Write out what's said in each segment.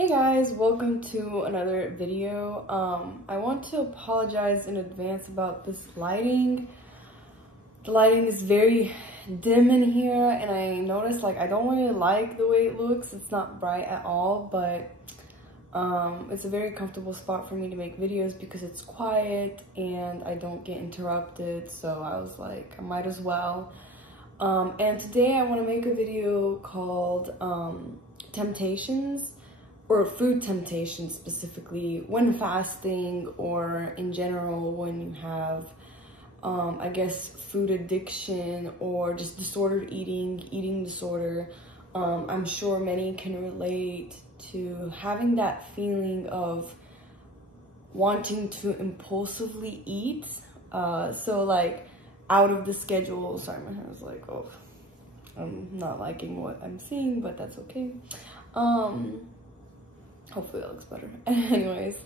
Hey guys, welcome to another video. I want to apologize in advance about this lighting. The lighting is very dim in here, and I noticed I don't really like the way it looks. It's not bright at all, but it's a very comfortable spot for me to make videos because it's quiet and I don't get interrupted. So I was like, I might as well. And today I want to make a video called Temptations, or food temptations specifically, when fasting or in general when you have, I guess, food addiction or just disordered eating disorder. I'm sure many can relate to having that feeling of wanting to impulsively eat. So like out of the schedule, sorry, my hair is like, oh, I'm not liking what I'm seeing, but that's okay. Hopefully that looks better. Anyways,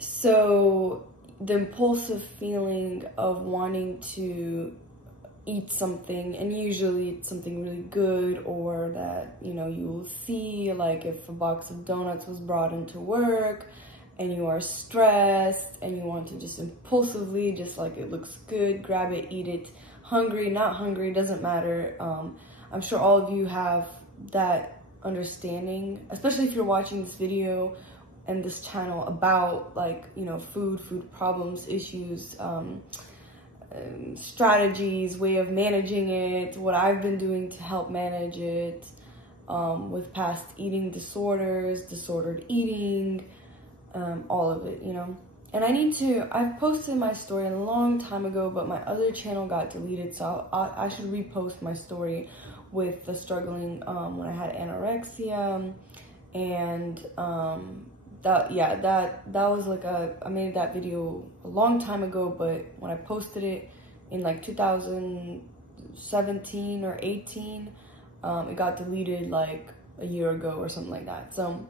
so the impulsive feeling of wanting to eat something, and usually it's something really good, or that, you know, you will see, like if a box of donuts was brought into work and you are stressed and you want to just impulsively, just like it looks good, grab it, eat it. Hungry, not hungry, doesn't matter. I'm sure all of you have that understanding, especially if you're watching this video and this channel about, like, you know, food problems, issues, strategies, way of managing it, what I've been doing to help manage it, with past eating disorders, disordered eating, all of it, you know. And I've posted my story a long time ago, but my other channel got deleted, so I should repost my story with the struggling when I had anorexia, and that was like I made that video a long time ago, but when I posted it in like 2017 or 18, it got deleted like a year ago or something like that. So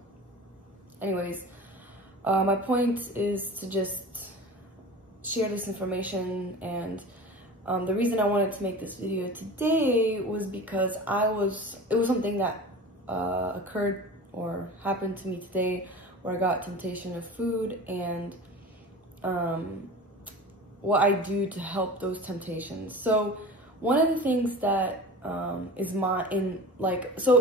anyways, my point is to just share this information, and the reason I wanted to make this video today was because it was something that occurred or happened to me today, where I got temptation of food, and what I do to help those temptations. So one of the things that so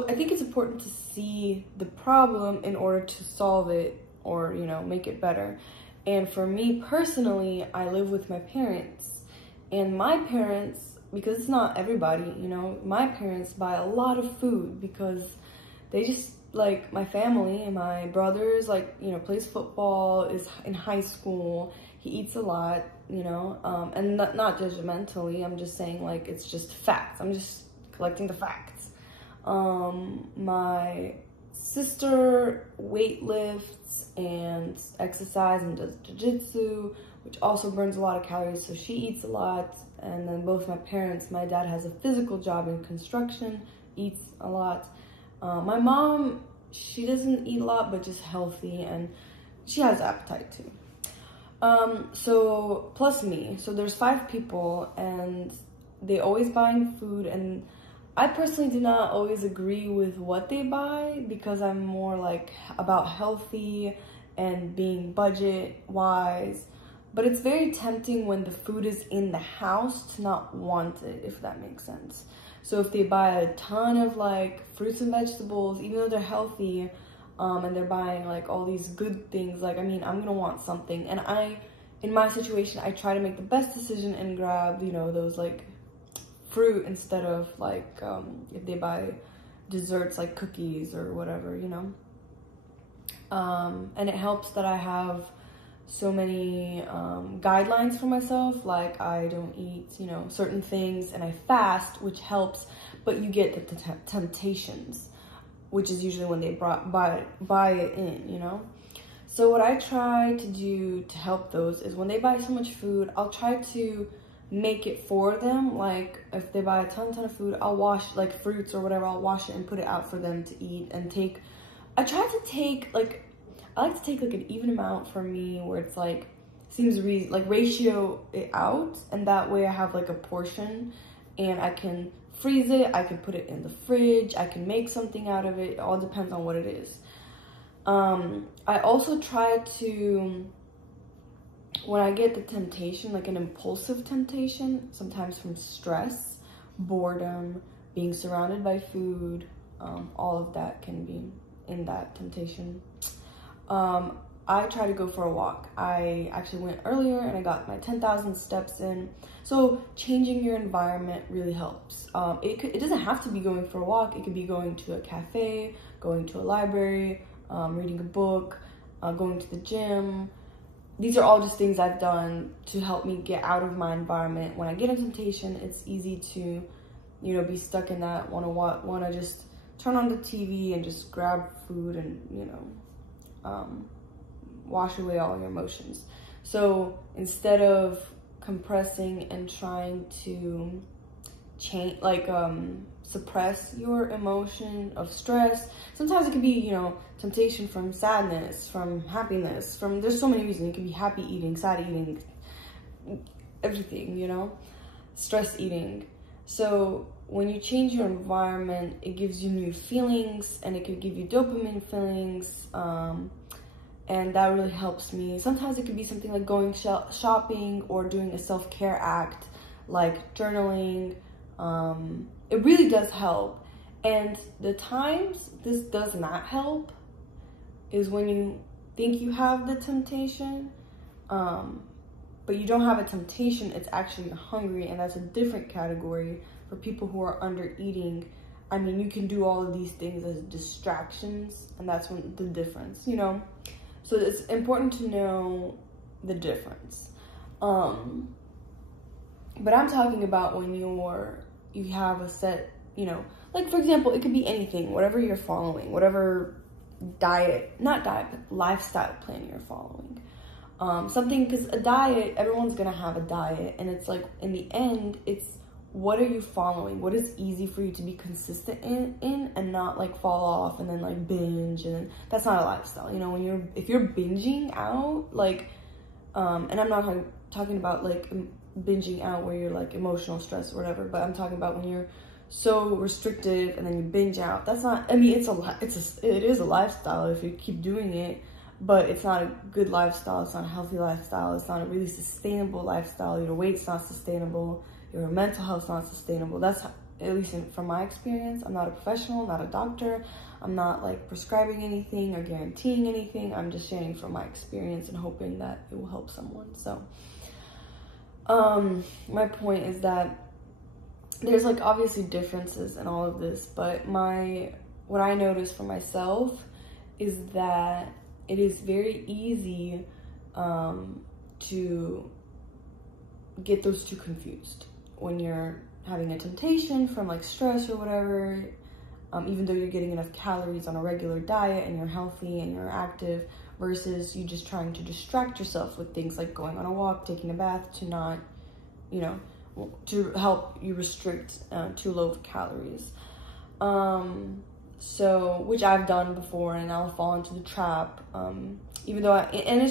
I think it's important to see the problem in order to solve it, or, you know, make it better. And for me personally, I live with my parents. And my parents, because it's not everybody, you know, my parents buy a lot of food because they just, like, my family and my brothers, like, you know, plays football, is in high school, he eats a lot, you know, and not judgmentally, I'm just saying, like, it's just facts. I'm just collecting the facts. My sister weight lifts and exercise and does jiu-jitsu, which also burns a lot of calories, so she eats a lot. And then both my parents, my dad has a physical job in construction, eats a lot. My mom, she doesn't eat a lot, but just healthy, and she has appetite too. So plus me, so there's 5 people, and they always buying food, and I personally do not always agree with what they buy, because I'm more like about healthy and being budget wise. But it's very tempting when the food is in the house to not want it, if that makes sense. So if they buy a ton of like fruits and vegetables, even though they're healthy, and they're buying like all these good things, like, I mean, I'm gonna want something. And in my situation, I try to make the best decision and grab, you know, those like fruit instead of like, if they buy desserts like cookies or whatever, you know. And it helps that I have so many guidelines for myself, like I don't eat, you know, certain things, and I fast, which helps, but you get the temptations, which is usually when they buy it in, you know. So what I try to do to help those is when they buy so much food, I'll try to make it for them. Like if they buy a ton of food, I'll wash, like fruits or whatever, I'll wash it and put it out for them to eat, and I try to take like, I like to take like an even amount for me, where it's like, seems like ratio it out, and that way I have like a portion, and I can freeze it, I can put it in the fridge, I can make something out of it. It all depends on what it is. I also try to, when I get the temptation, like an impulsive temptation, sometimes from stress, boredom, being surrounded by food, all of that can be in that temptation. I try to go for a walk. I actually went earlier and I got my 10,000 steps in. So changing your environment really helps. It doesn't have to be going for a walk. It could be going to a cafe, going to a library, reading a book, going to the gym. These are all just things I've done to help me get out of my environment. When I get a temptation, it's easy to, you know, be stuck in that, want to just turn on the TV and just grab food and, you know, wash away all your emotions. So instead of compressing and trying to change, like, suppress your emotion of stress, sometimes it could be, you know, temptation from sadness, from happiness, there's so many reasons. It could be happy eating, sad eating, everything, you know, stress eating. So when you change your environment, it gives you new feelings, and it could give you dopamine feelings, and that really helps me. Sometimes it could be something like going shopping or doing a self-care act like journaling. It really does help. And the times this does not help is when you think you have the temptation, but you don't have a temptation, it's actually you're hungry, and that's a different category for people who are under eating. I mean, you can do all of these things as distractions, and that's when the difference, you know? So it's important to know the difference. But I'm talking about when you have a set, you know, like for example, it could be anything, whatever you're following, whatever lifestyle plan you're following. Something, because a diet, everyone's gonna have a diet, and it's like, in the end, it's what are you following? What is easy for you to be consistent in and not like fall off and then like binge, and that's not a lifestyle. You know, if you're binging out, like, and I'm not talking about like binging out where you're like emotional stress or whatever, but I'm talking about when you're so restrictive and then you binge out. That's not, I mean, it is a lifestyle if you keep doing it, but it's not a good lifestyle. It's not a healthy lifestyle. It's not a really sustainable lifestyle. Your weight's not sustainable. Your mental health's not sustainable. That's, at least from my experience. I'm not a professional, not a doctor. I'm not like prescribing anything or guaranteeing anything. I'm just sharing from my experience and hoping that it will help someone. So, my point is that there's like obviously differences in all of this, but what I noticed for myself is that it is very easy to get those two confused when you're having a temptation from like stress or whatever, even though you're getting enough calories on a regular diet and you're healthy and you're active, versus you just trying to distract yourself with things like going on a walk, taking a bath, to not, you know, to help you restrict too low of calories. So, which I've done before, and I'll fall into the trap, even though and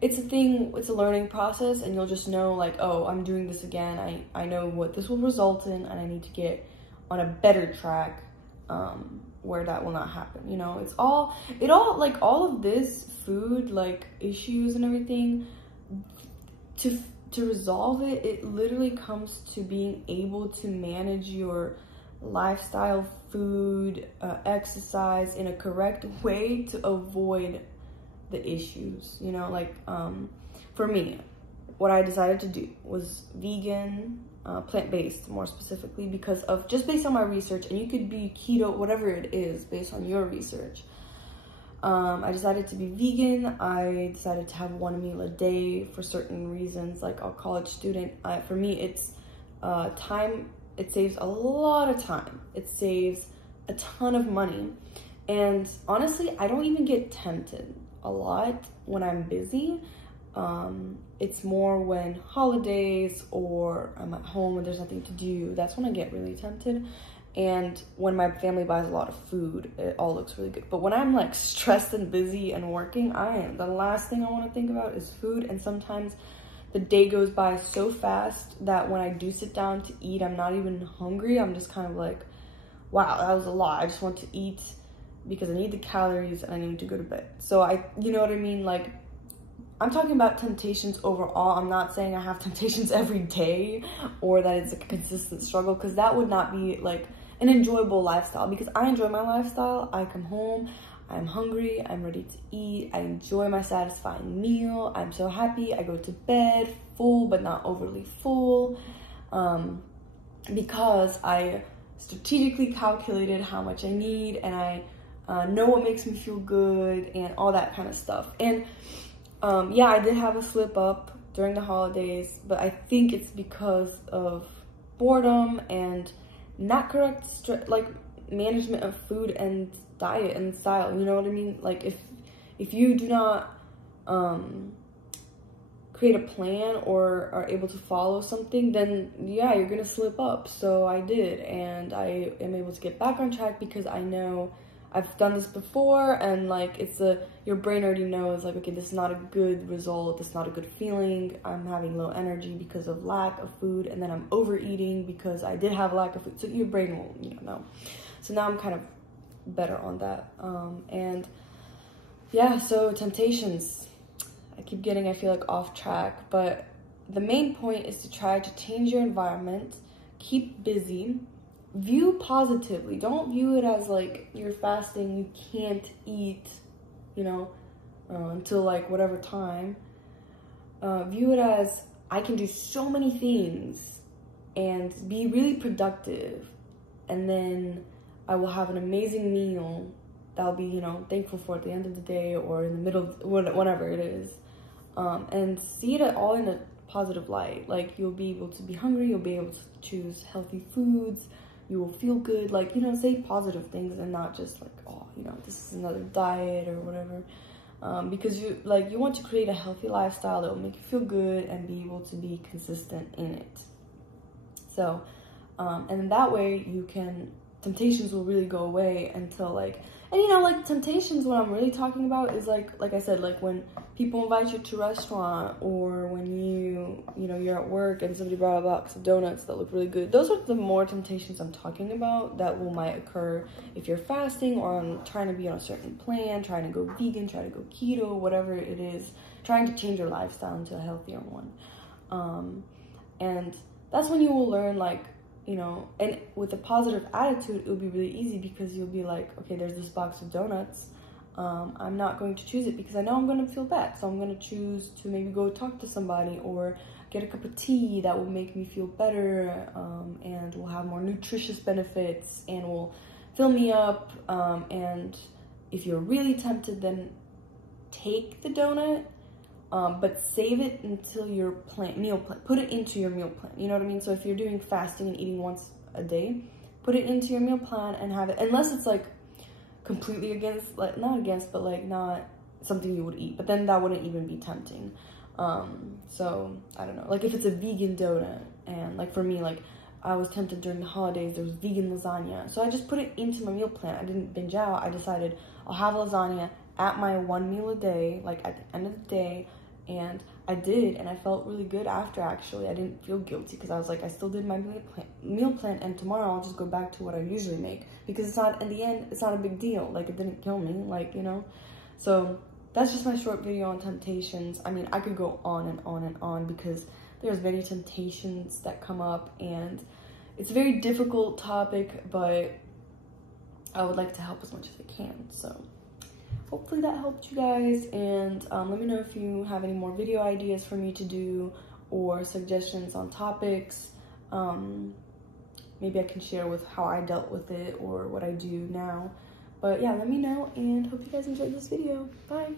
it's a thing, it's a learning process, and you'll just know like, oh, I'm doing this again. I know what this will result in, and I need to get on a better track, where that will not happen. You know, like all of this food, like issues and everything, to resolve it, it literally comes to being able to manage your lifestyle, food, exercise in a correct way to avoid the issues. You know, like for me, what I decided to do was vegan, plant-based more specifically, because of just based on my research, and you could be keto, whatever it is based on your research. I decided to be vegan. I decided to have one meal a day for certain reasons, like a college student. For me, it's time. It saves a lot of time. It saves a ton of money. And honestly, I don't even get tempted a lot when I'm busy. It's more when holidays or I'm at home and there's nothing to do. That's when I get really tempted. And when my family buys a lot of food, it all looks really good. But when I'm like stressed and busy and working, the last thing I want to think about is food. And sometimes the day goes by so fast that when I do sit down to eat, I'm not even hungry. I'm just kind of like, wow, that was a lot. I just want to eat because I need the calories and I need to go to bed. So you know what I mean? Like, I'm talking about temptations overall. I'm not saying I have temptations every day or that it's like a consistent struggle, because that would not be like an enjoyable lifestyle, because I enjoy my lifestyle. I come home, I'm hungry, I'm ready to eat, I enjoy my satisfying meal, I'm so happy, I go to bed full but not overly full, because I strategically calculated how much I need, and I know what makes me feel good and all that kind of stuff. And yeah, I did have a slip up during the holidays, but I think it's because of boredom and not correct like management of food and diet and style, you know what I mean? Like, if you do not create a plan or are able to follow something, then yeah, you're gonna slip up. So I did, and I am able to get back on track because I know I've done this before, and like your brain already knows, like, okay, this is not a good result, this is not a good feeling, I'm having low energy because of lack of food, and then I'm overeating because I did have lack of food. So your brain will, you know. So now I'm kind of better on that. And yeah, so temptations, I keep getting, I feel like, off track, but the main point is to try to change your environment, keep busy, view positively. Don't view it as like you're fasting, you can't eat, you know, until like whatever time. View it as, I can do so many things and be really productive, and then I will have an amazing meal that I'll be, you know, thankful for at the end of the day or in the middle, whatever it is. And see it all in a positive light. Like, you'll be able to be hungry, you'll be able to choose healthy foods, you will feel good. Like, you know, say positive things and not just like, oh, you know, this is another diet or whatever. Because you want to create a healthy lifestyle that will make you feel good and be able to be consistent in it. So, and that way temptations will really go away until like, and you know, like, temptations, what I'm really talking about is like I said, like when people invite you to a restaurant, or when you know, you're at work and somebody brought a box of donuts that look really good. Those are the more temptations I'm talking about that might occur if you're fasting or on trying to be on a certain plan, trying to go vegan, trying to go keto, whatever it is, trying to change your lifestyle into a healthier one. And that's when you will learn, like, you know, and with a positive attitude, it will be really easy, because you'll be like, okay, there's this box of donuts. I'm not going to choose it because I know I'm going to feel bad. So I'm going to choose to maybe go talk to somebody or get a cup of tea that will make me feel better, and will have more nutritious benefits and will fill me up. And if you're really tempted, then take the donut. But save it until your meal plan. Put it into your meal plan. You know what I mean? So if you're doing fasting and eating once a day, put it into your meal plan and have it. Unless it's like completely against, like not against, but like not something you would eat. But then that wouldn't even be tempting. So I don't know. Like if it's a vegan donut, and like for me, like I was tempted during the holidays. There was vegan lasagna, so I just put it into my meal plan. I didn't binge out. I decided I'll have lasagna at my one meal a day, like at the end of the day. And I did, and I felt really good after, actually. I didn't feel guilty because I was like, I still did my meal plan, and tomorrow I'll just go back to what I usually make, because it's not, in the end, it's not a big deal. Like, it didn't kill me, like, you know? So that's just my short video on temptations. I mean, I could go on and on and on, because there's many temptations that come up, and it's a very difficult topic, but I would like to help as much as I can, so hopefully that helped you guys. And let me know if you have any more video ideas for me to do or suggestions on topics. Maybe I can share with how I dealt with it or what I do now. But yeah, let me know, and hope you guys enjoyed this video. Bye.